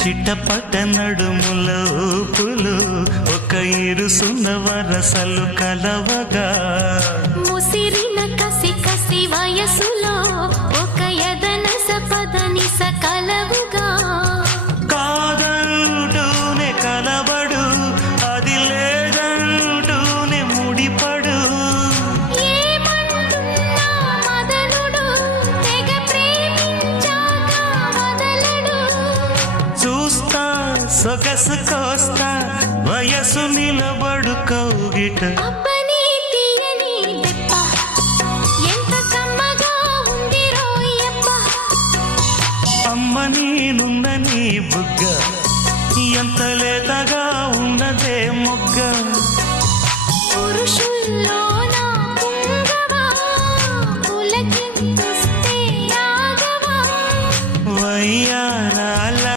చిట్టపట నడుముల ఊపులు ఒక ఇరుసున్న వరసలు కలవగా ముసిరిన కసి కసి వయసులో ఒక యదన సపదని సకలవుగా కాదంటూనే కలబడు అది లేదంటూనే ముడిపడు ఏమంటున్నా మదనుడు తెగ ప్రేమించాక వదలడు చూస్తా సొగసు కోస్తా వయసు నిలబడు కౌగిట అబ్బని తీయని దెప్ప ఎంత కమ్మగా ఉంది రోయప్ప అమ్మ నేనున్న నీ బుగ్గ ఎంత లేతగా